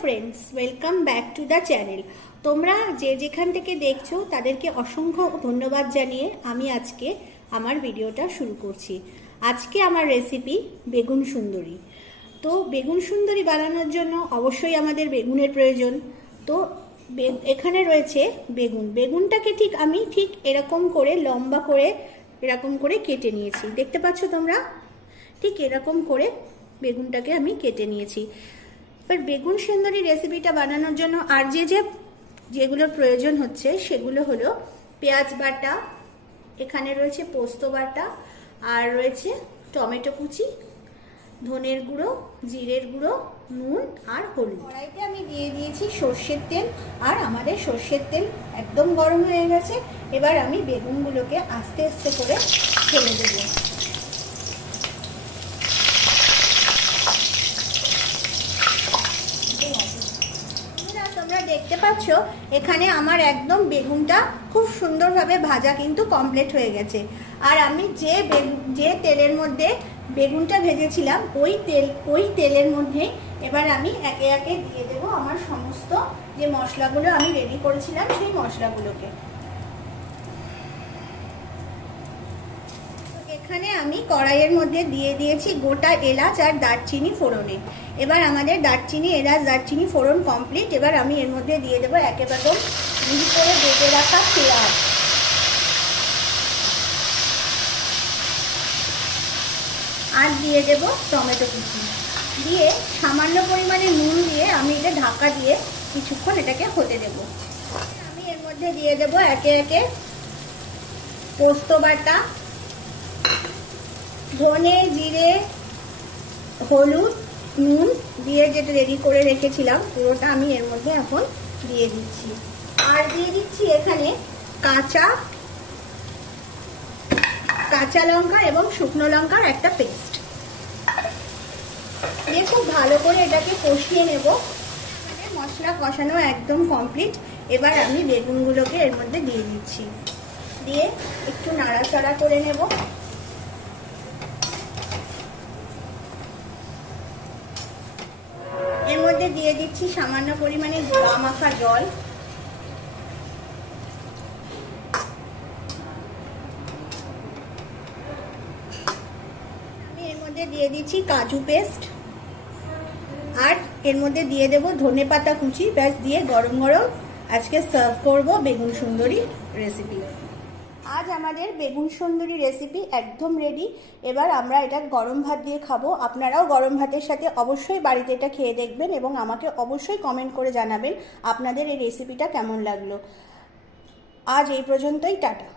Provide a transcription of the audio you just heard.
Friends, welcome back to the channel. তোমরা যে যেখান থেকে দেখছো তাদেরকে অসংখ্য ধন্যবাদ জানিয়ে আমি আজকে আমার ভিডিওটা শুরু করছি। আজকে আমার রেসিপি বেগুন সুন্দরী। তো বেগুন সুন্দরী বানানোর জন্য অবশ্যই আমাদের বেগুনের প্রয়োজন। তো এখানে রয়েছে বেগুনটাকে আমি ঠিক এরকম করে লম্বা করে এরকম করে কেটে নিয়েছি। দেখতে পাচ্ছ তোমরা? ঠিক এরকম করে বেগুনটাকে আমি কেটে নিয়েছি। এবার বেগুন সুন্দরী রেসিপিটা বানানোর জন্য আর যেগুলোর প্রয়োজন হচ্ছে সেগুলো হলো পেঁয়াজ বাটা, এখানে রয়েছে পোস্ত বাটা, আর রয়েছে টমেটো কুচি, ধনের গুঁড়ো, জিরের গুঁড়ো, নুন আর হলুদ। কড়াইতে আমি দিয়ে দিয়েছি সর্ষের তেল, আর আমাদের সর্ষের তেল একদম গরম হয়ে গেছে। এবার আমি বেগুনগুলোকে আস্তে আস্তে করে ছেড়ে দেবো। তোমরা দেখতে পাচ্ছ এখানে আমার একদম বেগুনটা খুব সুন্দরভাবে ভাজা কিন্তু কমপ্লিট হয়ে গেছে। আর আমি যে তেলের মধ্যে বেগুনটা ভেজেছিলাম ওই তেলের মধ্যে এবার আমি একে একে দিয়ে দেবো আমার সমস্ত যে মশলাগুলো আমি রেডি করেছিলাম সেই মশলাগুলোকে। এখানে আমি কড়াইয়ের মধ্যে দিয়ে দিয়েছি গোটা এলাচ আর দারচিনি ফোড়নে। এবার আমাদের দারচিনি, এলাচ, দারচিনি ফোড়ন কমপ্লিট। এবার আমি এর মধ্যে দিয়ে দেবো একেবারে মিহি করে বেটে রাখা পেঁয়াজ, আর দিয়ে দেবো টমেটো কুচি, দিয়ে সামান্য পরিমাণে নুন দিয়ে আমি এটা ঢাকা দিয়ে কিছুক্ষণ এটাকে হতে দেব। আমি এর মধ্যে দিয়ে দেবো একে একে পোস্ত বাটা, ধনে, জিরে, হলুদ, নুন দিয়ে যেটা রেডি করে রেখেছিলাম পুরোটা আমি এর মধ্যে এখন দিয়ে দিচ্ছি। আর দিয়ে দিচ্ছি এখানে কাঁচা লঙ্কা এবং শুকনো লঙ্কার একটা পেস্ট দিয়ে খুব ভালো করে এটাকে কষিয়ে নেব। মশলা কষানো একদম কমপ্লিট। এবার আমি বেগুনগুলোকে এর মধ্যে দিয়ে দিচ্ছি, দিয়ে একটু নাড়াচাড়া করে নেব। এর মধ্যে দিয়ে দিচ্ছি সামান্য পরিমাণে গা মাখা জল, আমি এর মধ্যে দিয়ে দিচ্ছি কাজু পেস্ট, আর এর মধ্যে দিয়ে দেব ধনেপাতা কুচি। ব্যাস দিয়ে গরম গরম আজকে সার্ভ করব বেগুন সুন্দরী রেসিপি। আজ আমাদের বেগুন সুন্দরী রেসিপি একদম রেডি। এবার আমরা এটা গরম ভাত দিয়ে খাবো। আপনারাও গরম ভাতের সাথে অবশ্যই বাড়িতে এটা খেয়ে দেখবেন এবং আমাকে অবশ্যই কমেন্ট করে জানাবেন আপনাদের এই রেসিপিটা কেমন লাগলো। আজ এই পর্যন্তই, টাটা।